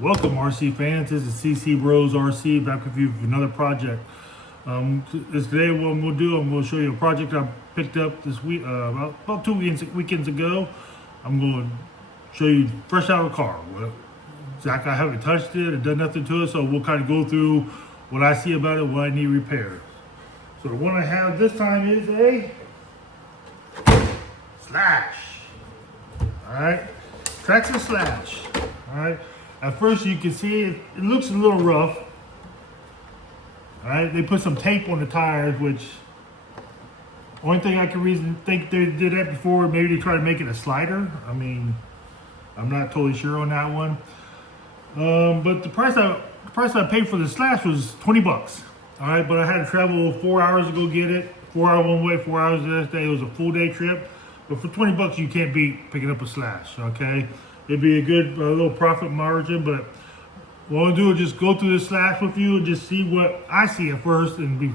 Welcome RC fans, this is C&C Bros RC back with you for another project. Today what I'm going to do, I'm going to show you a project I picked up this week, about 2 weekends ago. I'm going to show you fresh out of the car. Exactly, I haven't touched it, I've done nothing to it, so we'll kind of go through what I see about it, what I need repaired. So the one I have this time is a Slash. Alright, Traxxas Slash. Alright. At first you can see it looks a little rough. Alright, they put some tape on the tires, which only thing I can think they did that before, maybe they tried to make it a slider. I mean, I'm not totally sure on that one. But the price I paid for the Slash was 20 bucks. Alright, but I had to travel 4 hours to go get it. 4 hours one way, 4 hours the next day. It was a full day trip. But for 20 bucks, you can't beat picking up a Slash, okay? It'd be a good little profit margin, but what I'll do is just go through the Slash with you and just see what I see at first, and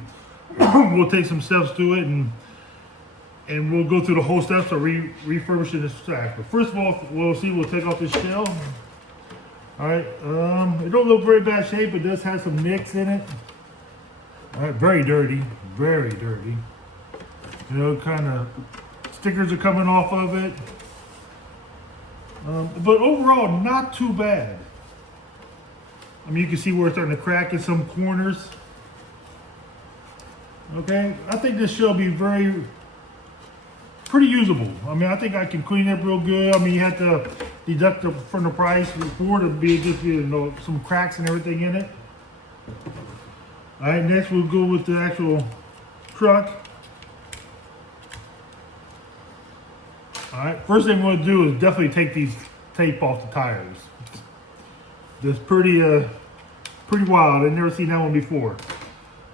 we'll take some steps to it, and we'll go through the whole steps of refurbishing the Slash. But first of all, we'll take off this shell. All right, it don't look very bad shape. It does have some nicks in it. All right, very dirty, very dirty. You know, kind of stickers are coming off of it. But overall, not too bad. I mean, you can see where it's starting to crack in some corners. Okay, I think this shell will be pretty usable. I mean, I think I can clean it up real good. I mean, you have to deduct from the price before to be just, you know, some cracks and everything in it. All right, next we'll go with the actual truck. All right, first thing we're gonna do is definitely take these tape off the tires. That's pretty wild. I've never seen that one before.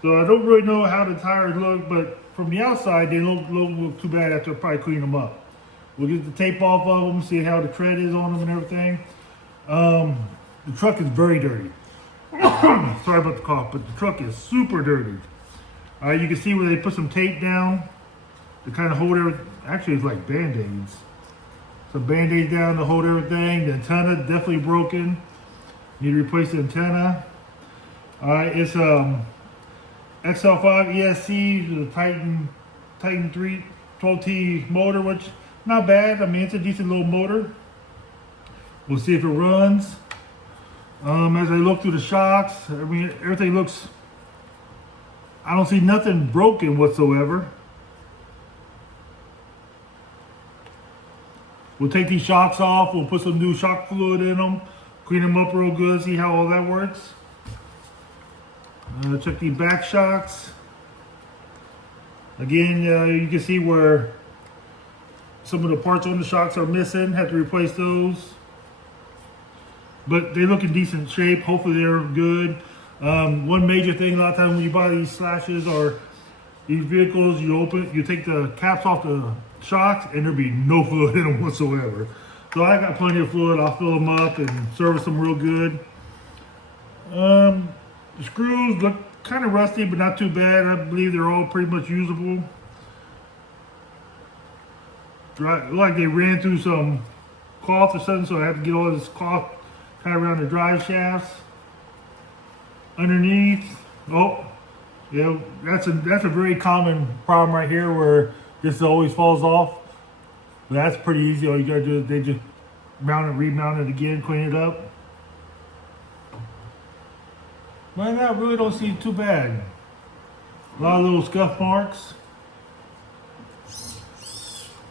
So I don't really know how the tires look, but from the outside, they don't look too bad after I probably clean them up. We'll get the tape off of them, see how the tread is on them and everything. The truck is very dirty. Sorry about the cough, but the truck is super dirty. All right, you can see where they put some tape down to kind of hold everything. Actually, it's like Band-Aids. Some Band-Aids down to hold everything. The antenna definitely broken. Need to replace the antenna. All right, it's XL5 ESC, the Titan 3 12T motor, which not bad. I mean, it's a decent little motor. We'll see if it runs. As I look through the shocks, I mean, everything looks, I don't see nothing broken whatsoever. We'll take these shocks off, we'll put some new shock fluid in them, clean them up real good, see how all that works. Check the back shocks. Again, you can see where some of the parts on the shocks are missing, have to replace those. But they look in decent shape, hopefully they're good. One major thing, a lot of times when you buy these Slashes or these vehicles, you take the caps off the shocks and there'll be no fluid in them whatsoever. So I got plenty of fluid. I'll fill them up and service them real good. The screws look kind of rusty, but not too bad. I believe they're all pretty much usable. Look like they ran through some cloth or something, so I have to get all this cloth kind of around the drive shafts. Underneath, oh, yeah, that's a very common problem right here where this always falls off. But that's pretty easy. All you gotta do is they just remount it again, clean it up. But I really don't see too bad. A lot of little scuff marks.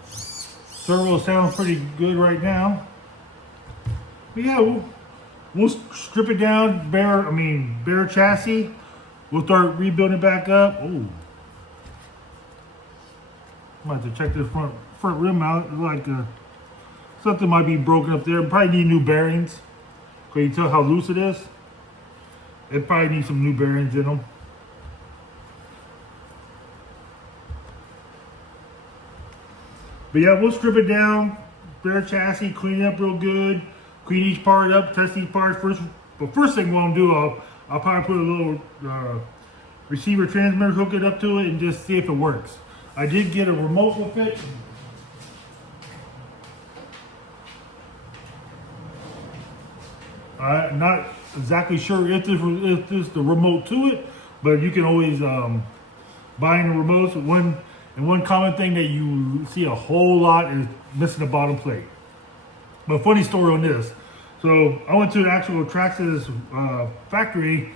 Servo sounds pretty good right now. But yeah, we'll strip it down, bare chassis. We'll start rebuilding it back up. Oh, I might have to check this front rim out. Like something might be broken up there. Probably need new bearings. Can you tell how loose it is? It probably needs some new bearings in them. But yeah, we'll strip it down, bare chassis, clean it up real good, clean each part up, test each part first. But first thing we'll do, I'll probably put a little receiver transmitter, hook it up to it, and just see if it works. I did get a remote with it. Not exactly sure if this is the remote to it, but you can always buy in the remotes. One common thing that you see a whole lot is missing the bottom plate. But funny story on this. So I went to the actual Traxxas factory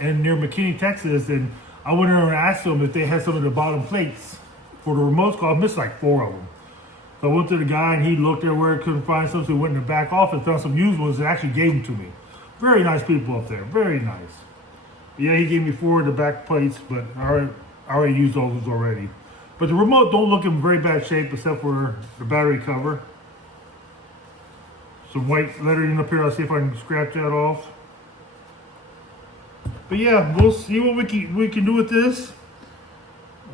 near McKinney, Texas, and I went in and asked them if they had some of the bottom plates for the remotes, because I missed like 4 of them. So I went to the guy and he looked everywhere, couldn't find some, so he went in the back office, found some used ones and actually gave them to me. Very nice people up there, very nice. Yeah, he gave me 4 of the back plates, but I already used those already. But the remote don't look in very bad shape except for the battery cover. Some white lettering up here. I'll see if I can scratch that off. But yeah, we'll see what we can do with this.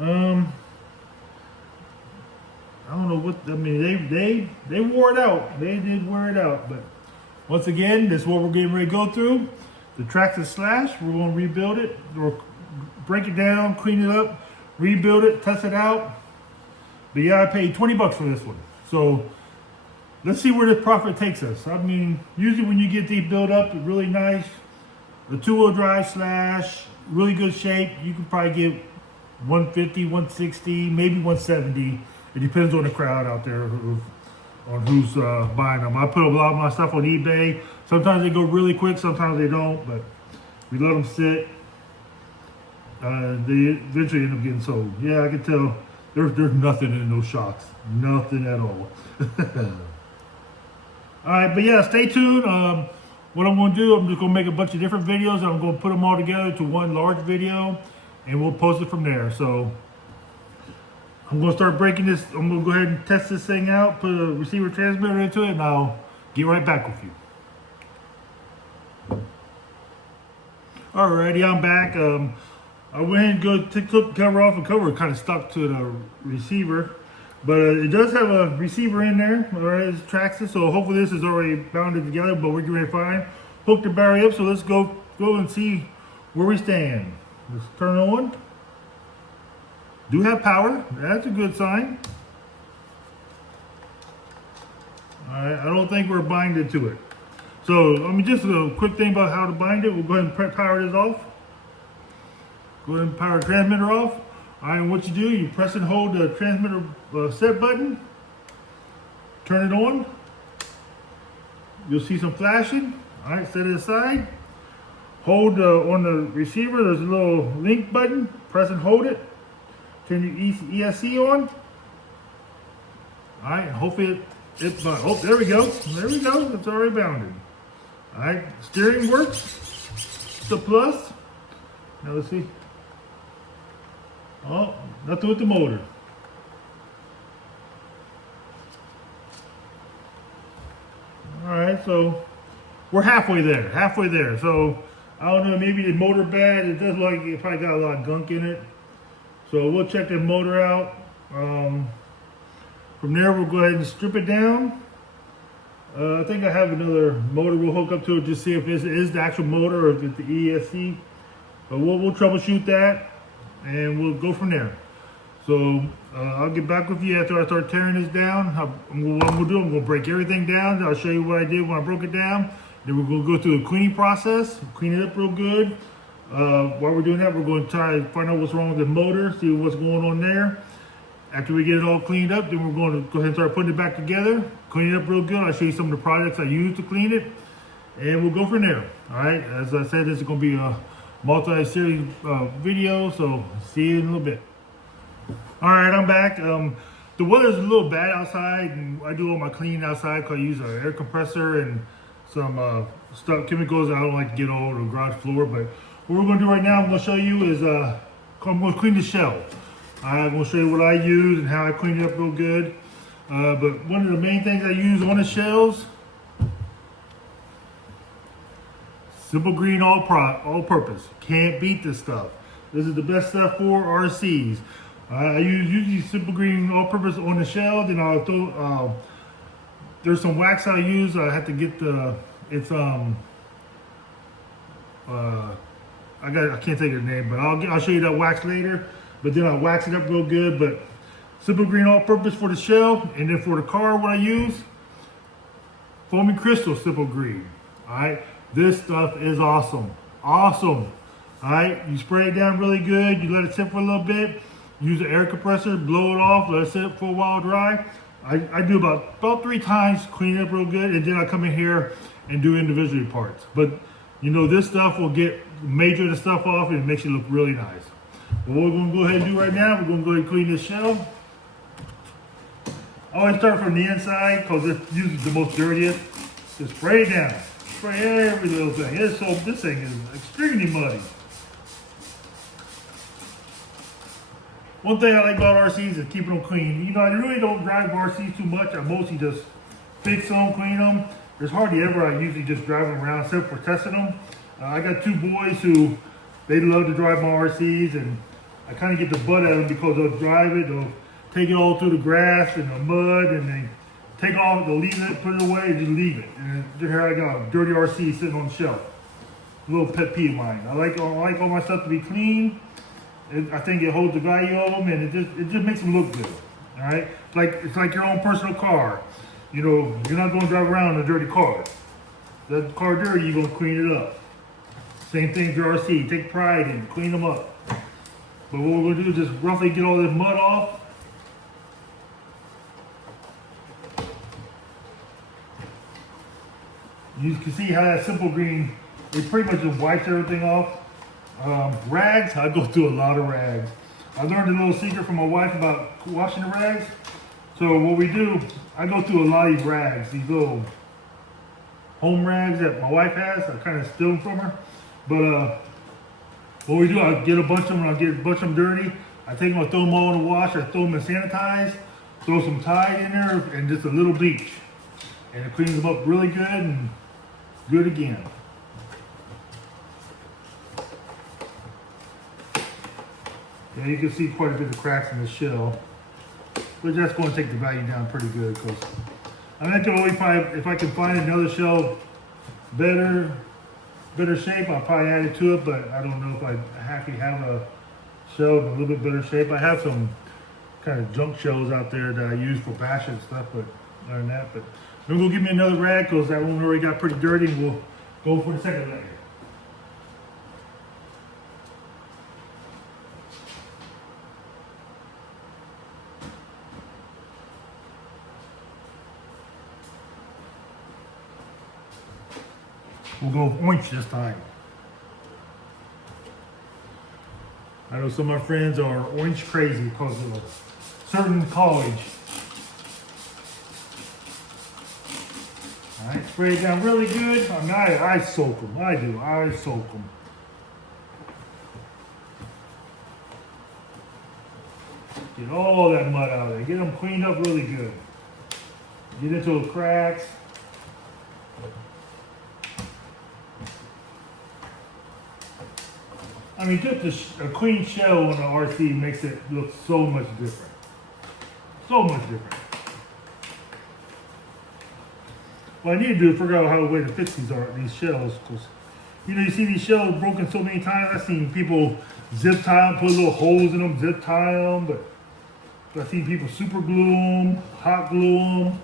I don't know what I mean. They wore it out. They did wear it out. But once again, this is what we're getting ready to go through. The Traxxas Slash. We're going to rebuild it. We'll break it down, clean it up, rebuild it, test it out. But yeah, I paid $20 for this one. So let's see where this profit takes us. I mean, usually when you get these built up, it's really nice. The 2-wheel drive Slash, really good shape. You can probably get 150, 160, maybe 170. It depends on the crowd out there on who's buying them. I put a lot of my stuff on eBay. Sometimes they go really quick, sometimes they don't, but we let them sit. They eventually end up getting sold. Yeah, I can tell there's nothing in those shocks. Nothing at all. All right, but yeah, stay tuned. What I'm going to do, I'm just going to make a bunch of different videos. I'm going to put them all together to one large video, and we'll post it from there. So I'm going to start breaking this. I'm going to go ahead and test this thing out, put a receiver transmitter into it, and I'll get right back with you. Alrighty, I'm back. I went and took the cover off. The cover kind of stuck to the receiver. But it does have a receiver in there, all right, it's Traxxas, so hopefully this is already bounded together, but we're getting fine. Hook the battery up, so let's go and see where we stand. Let's turn it on. Do have power, that's a good sign. All right, I don't think we're binded to it. So, just a quick thing about how to bind it. We'll go ahead and power this off. Go ahead and power the transmitter off. All right, what you do, you press and hold the transmitter set button, turn it on. You'll see some flashing. All right, set it aside. Hold on the receiver, there's a little link button, press and hold it. Turn your ESC on. All right, hopefully oh, there we go, it's already bounded. All right, steering works, it's a plus. Now let's see. Oh, nothing with the motor. All right, so we're halfway there. So I don't know, maybe the motor bad. It does look like it probably got a lot of gunk in it. So we'll check the motor out. From there, we'll go ahead and strip it down. I think I have another motor we'll hook up to it, just see if this is the actual motor or if it's the ESC. But we'll troubleshoot that. And we'll go from there. So I'll get back with you after I start tearing this down. What I'm going to do, I'm going to break everything down. I'll show you what I did when I broke it down. Then we're going to go through the cleaning process, clean it up real good. While we're doing that, we're going to try to find out what's wrong with the motor, see what's going on there. After we get it all cleaned up, then we're going to go ahead and start putting it back together, clean it up real good. I'll show you some of the products I use to clean it, and we'll go from there. All right, as I said, this is going to be a multi-series video, so see you in a little bit. All right, I'm back. The weather's a little bad outside, and I do all my cleaning outside because I use an air compressor and some chemicals I don't like to get all over the garage floor. But what we're going to do right now, I'm going to show you is I'm going to clean the shell. I'm going to show you what I use and how I clean it up real good. But one of the main things I use on the shells, Simple Green all-purpose. Can't beat this stuff. This is the best stuff for RCs. I use Simple Green all-purpose on the shell. Then I'll throw. There's some wax I use. I have to get I can't think of the name, but I'll show you that wax later. But then I'll wax it up real good. But Simple Green all-purpose for the shell, and then for the car, what I use, foaming crystal Simple Green. All right. This stuff is awesome. Awesome. All right, you spray it down really good. You let it sit for a little bit. Use an air compressor, blow it off, let it sit for a while dry. I do about 3 times, clean it up real good, and then I come in here and do individual parts. But you know, this stuff will get major of the stuff off and it makes it look really nice. But what we're gonna go ahead and do right now, we're gonna go ahead and clean this shell. I always start from the inside because it's usually the most dirtiest. Just spray it down. Spray every little thing. This thing is extremely muddy. One thing I like about RCs is keeping them clean. You know, I really don't drive RCs too much. I mostly just fix them, clean them. There's hardly ever I usually just drive them around except for testing them. I got 2 boys who, they love to drive my RCs, and I kind of get the butt at them because they'll drive it, they'll take it all through the grass and the mud, and they take off, they'll leave it, put it away, and just leave it. And here I got a dirty RC sitting on the shelf. A little pet peeve of mine. I like all my stuff to be clean. I think it holds the value of them, and it just makes them look good. All right, it's like your own personal car. You know, you're not going to drive around in a dirty car. That car dirty, you're going to clean it up. Same thing with your RC. Take pride in it, clean them up. But what we're going to do is just roughly get all this mud off. You can see how that simple green, it pretty much just wipes everything off. Rags, I go through a lot of rags. I learned a little secret from my wife about washing the rags. So what we do, I go through a lot of these rags, these little home rags that my wife has. I kind of steal them from her. But what we do, I get a bunch of them, I get a bunch of them dirty. I take them, I throw them all in the wash, I throw them in sanitize, throw some Tide in there, and just a little bleach. And it cleans them up really good and good again. Yeah, you can see quite a bit of cracks in the shell, but that's going to take the value down pretty good. Because I can always probably, if I can find another shell better shape, I'll probably add it to it. But I don't know if I actually have a shell in a little bit better shape. I have some kind of junk shells out there that I use for bashing and stuff, but other than that. But I'm gonna go get me another rag because that one already got pretty dirty, and we'll go for the second layer. We'll go orange this time. I know some of my friends are orange crazy because of a certain college. All right, spray it down really good. I mean, I soak them. I soak them. Get all that mud out of there. Get them cleaned up really good. Get into the cracks. I mean, just a clean shell on an RC makes it look so much different. So much different. What I need to do is figure out how a way to fix these shells, because you know, you see these shells broken so many times. I've seen people zip tie them, put little holes in them, zip tie them, but I've seen people super glue them, hot glue them.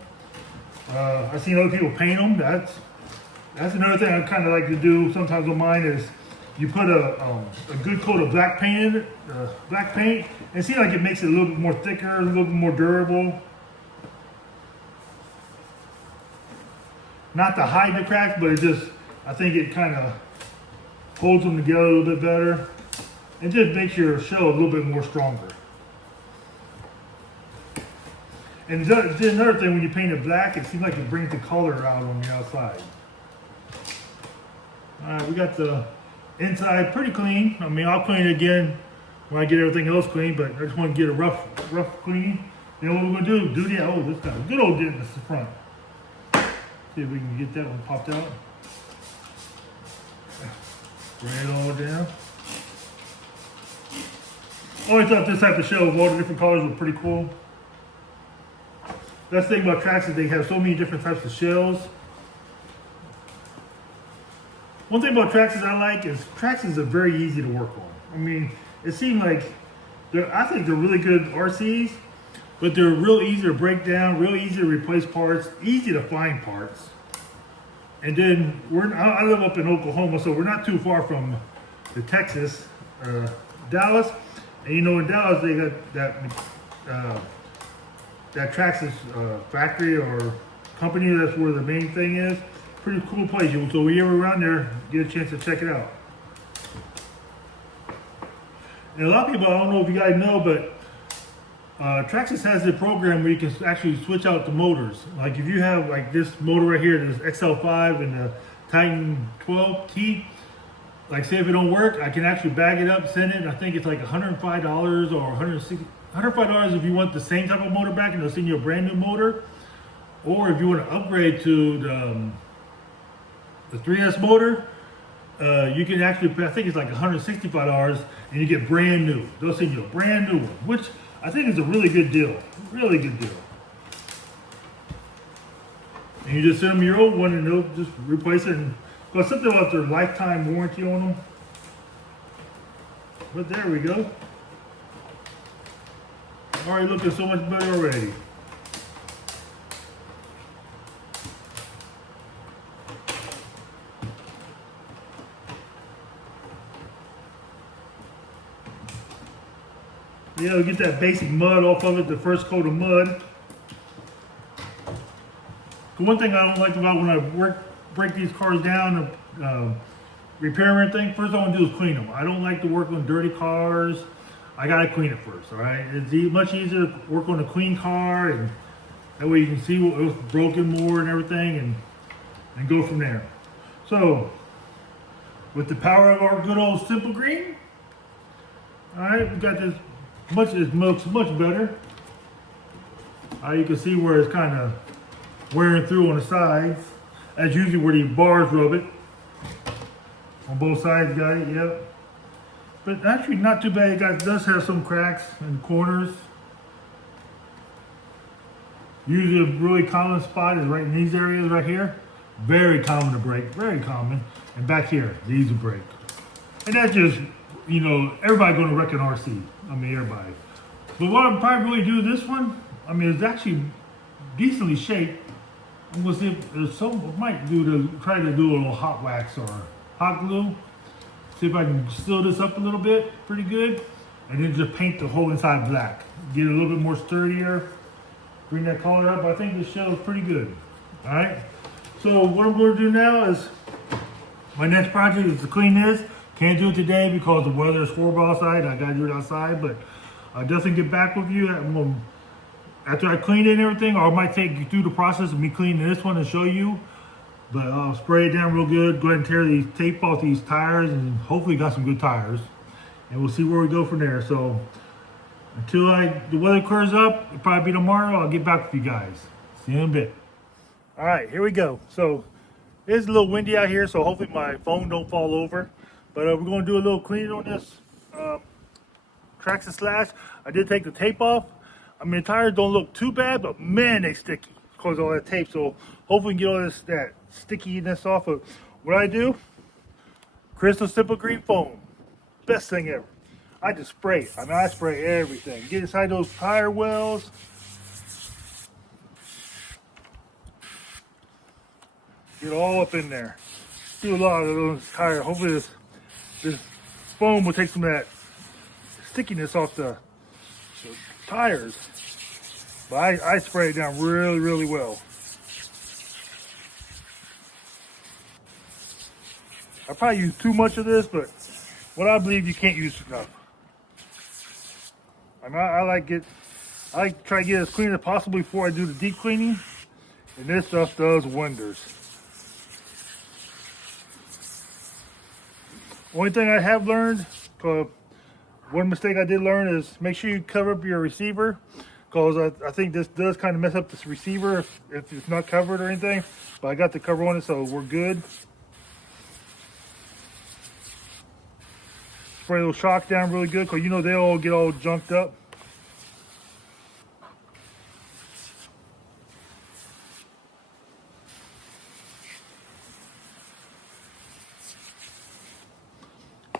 I've seen other people paint them. That's another thing I kind of like to do sometimes on mine is you put a good coat of black paint in it, black paint, and it seems like it makes it a little bit more thicker, a little bit more durable. Not to hide the cracks, but I think it kind of holds them together a little bit better. It just makes your shell a little bit more stronger. And another thing, when you paint it black, it seems like it brings the color out on the outside. All right, we got the inside pretty clean. I mean, I'll clean it again when I get everything else clean, but I just want to get a rough clean. You know what we're gonna do? This got a good old dent in the front. See if we can get that one popped out. Spray it all down. I always thought this type of shell with all the different colors was pretty cool. That's the thing about Traxxas, they have so many different types of shells. One thing about Traxxas I like is Traxxas are very easy to work on. I mean, it seems like I think they're really good RCs, but they're real easy to break down, real easy to replace parts, easy to find parts. And then I live up in Oklahoma, so we're not too far from the Texas, Dallas. And you know, in Dallas they got that Traxxas factory or company. That's where the main thing is. Pretty cool place. So when you're around there, get a chance to check it out. And a lot of people, I don't know if you guys know, but Traxxas has a program where you can actually switch out the motors. Like if you have like this motor right here, this XL5 and the Titan 12T, like say if it don't work, I can actually bag it up, send it. I think it's like $105 or $105 if you want the same type of motor back, and they'll send you a brand new motor. Or if you want to upgrade to the 3S motor, you can actually pay, I think it's like $165, and you get brand new. They'll send you a brand new one, which I think is a really good deal. Really good deal. And you just send them your old one, and they'll just replace it. And, well, something about their lifetime warranty on them. But there we go. Already looking so much better already. Yeah, we get that basic mud off of it, the first coat of mud. The one thing I don't like about when I break these cars down, repair them and everything, first I want to do is clean them. I don't like to work on dirty cars. I gotta clean it first, all right? It's much easier to work on a clean car, and that way you can see what was broken more and everything, and go from there. So, with the power of our good old Simple Green, all right, we got this. It looks much better. You can see where it's kind of wearing through on the sides. That's usually where the bars rub it. On both sides, got it, yep. But actually not too bad. It does have some cracks in the corners. Usually a really common spot is right in these areas right here. Very common to break, very common. And back here, these will break. And that's just, you know, everybody going to wreck an RC. I mean, everybody. But what I'll probably really do this one, I mean, it's actually decently shaped. I'm going to see if there's some, I might try to do a little hot wax or hot glue. See if I can seal this up a little bit, pretty good. And then just paint the whole inside black. Get it a little bit more sturdier. Bring that color up. I think this shows pretty good. All right. So what I'm going to do now is, my next project is to clean this. Can't do it today because the weather is horrible outside. I gotta do it outside, but I'll definitely get back with you after I clean it and everything, or I might take you through the process of me cleaning this one and show you. But I'll spray it down real good. Go ahead and tear these tape off these tires, and hopefully got some good tires. And we'll see where we go from there. So until the weather clears up, it'll probably be tomorrow. I'll get back with you guys. See you in a bit. All right, here we go. So it's a little windy out here, so hopefully my phone don't fall over. But we're going to do a little cleaning on this Traxxas Slash. I did take the tape off. I mean, the tires don't look too bad, but man, they sticky because of all that tape. So hopefully we can get all that stickiness off of. What I do, Crystal Simple Green Foam. Best thing ever. I just spray it. I mean, I spray everything. Get inside those tire wells. Get all up in there. Do a lot of those tires. Hopefully this foam will take some of that stickiness off the tires. But I spray it down really, really well. I probably use too much of this, but what I believe you can't use enough. I mean, I like to try to get as clean as possible before I do the deep cleaning, and this stuff does wonders. Only thing I have learned, one mistake I did learn is make sure you cover up your receiver, because I think this does kind of mess up this receiver if it's not covered or anything. But I got the cover on it, so we're good. Spray those shocks down really good, because you know they'll all get all junked up.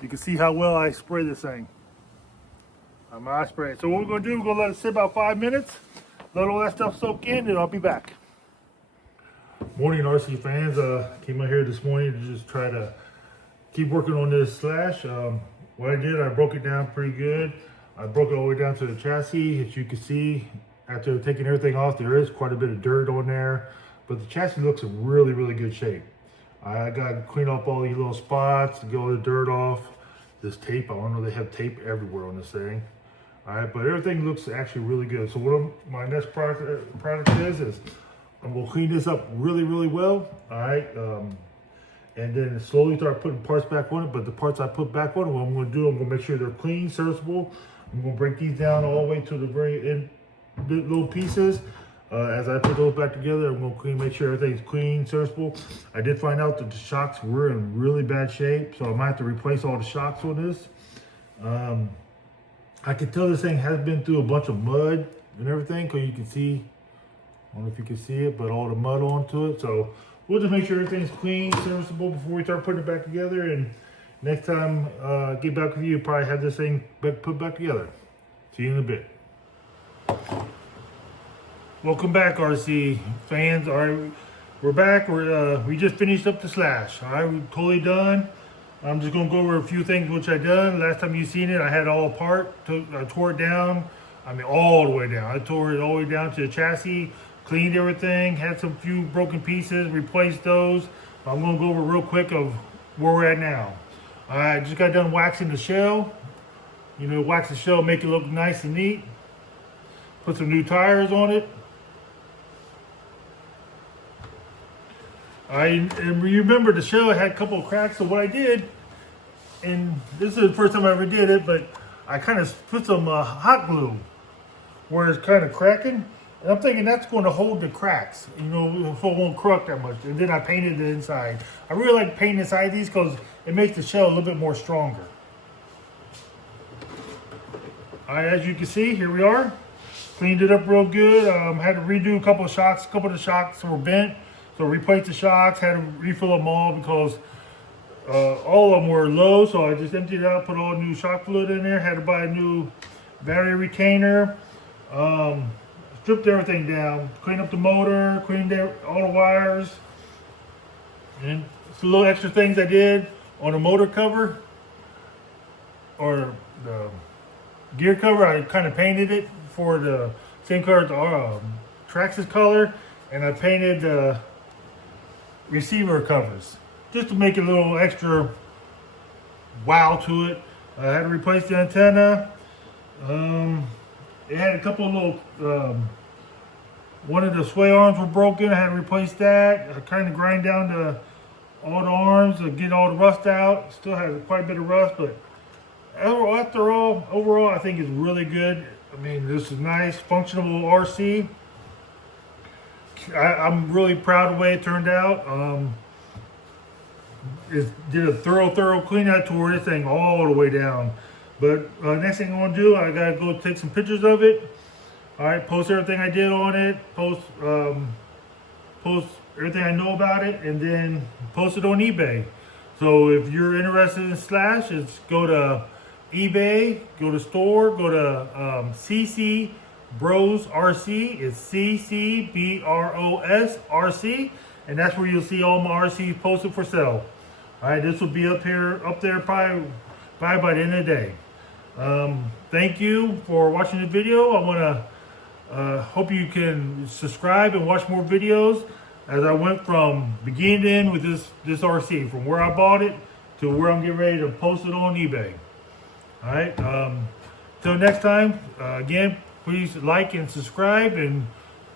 You can see how well I spray this thing. I spray it. So what we're going to do, we're going to let it sit about 5 minutes. Let all that stuff soak in, and I'll be back. Morning, RC fans. Came out here this morning to just try to keep working on this Slash. What I did, I broke it down pretty good. I broke it all the way down to the chassis. As you can see, after taking everything off, there is quite a bit of dirt on there, but the chassis looks in really, really good shape. I got to clean up all these little spots, get all the dirt off. This tape, I don't know, they have tape everywhere on this thing. All right, but everything looks actually really good. So what my next product is I'm gonna clean this up really, really well. All right, and then slowly start putting parts back on it. But the parts I put back on it, what I'm gonna do, I'm gonna make sure they're clean, serviceable. I'm gonna break these down all the way to the very end, little pieces. As I put those back together, I'm gonna make sure everything's clean, serviceable. I did find out that the shocks were in really bad shape, so I might have to replace all the shocks on this. I can tell this thing has been through a bunch of mud and everything, because you can see, I don't know if you can see it, but all the mud onto it. So we'll just make sure everything's clean, serviceable before we start putting it back together. And next time I get back with you, probably have this thing put back together. See you in a bit. Welcome back, RC fans. All right, we're back. We just finished up the Slash. All right, we're totally done. I'm just gonna go over a few things which I done. Last time you seen it, I had it all apart. I tore it down. I mean, all the way down. I tore it all the way down to the chassis, cleaned everything, had some few broken pieces, replaced those. I'm gonna go over real quick of where we're at now. I just got done waxing the shell. You know, wax the shell, make it look nice and neat. Put some new tires on it. And remember the shell had a couple of cracks, so what I did, and this is the first time I ever did it, but I kind of put some hot glue where it's kind of cracking, and I'm thinking that's going to hold the cracks, you know, so it won't crack that much. And then I painted the inside. I really like painting inside these because it makes the shell a little bit more stronger. All right, as you can see, here we are. Cleaned it up real good. Had to redo a couple of shocks. A couple of the shocks were bent. So replaced the shocks, had to refill them all because all of them were low. So I just emptied it out, put all new shock fluid in there, had to buy a new battery retainer, stripped everything down, cleaned up the motor, cleaned all the wires, and some little extra things I did on the motor cover or the gear cover. I kind of painted it for the same color as the Traxxas color, and I painted the receiver covers just to make it a little extra wow to it. I had to replace the antenna. It had a couple of little one of the sway arms were broken. I had to replace that. I kind of grind down all the arms to get all the rust out. Still had quite a bit of rust, but overall I think it's really good. I mean, this is nice, functional RC. I'm really proud of the way it turned out. It did a thorough clean. I tore this thing all the way down. But next thing I'm gonna do, I gotta go take some pictures of it. All right, post everything I did on it. Post everything I know about it, and then post it on eBay. So if you're interested in Slash, it's go to eBay, go to store, go to C&C Bros RC. It's C&C Bros RC, and that's where you'll see all my RCs posted for sale. All right, this will be up there probably by the end of the day. Thank you for watching the video. I want to hope you can subscribe and watch more videos as I went from beginning to end with this RC, from where I bought it to where I'm getting ready to post it on eBay. All right, till next time, again, please like and subscribe and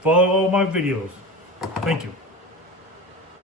follow all my videos. Thank you.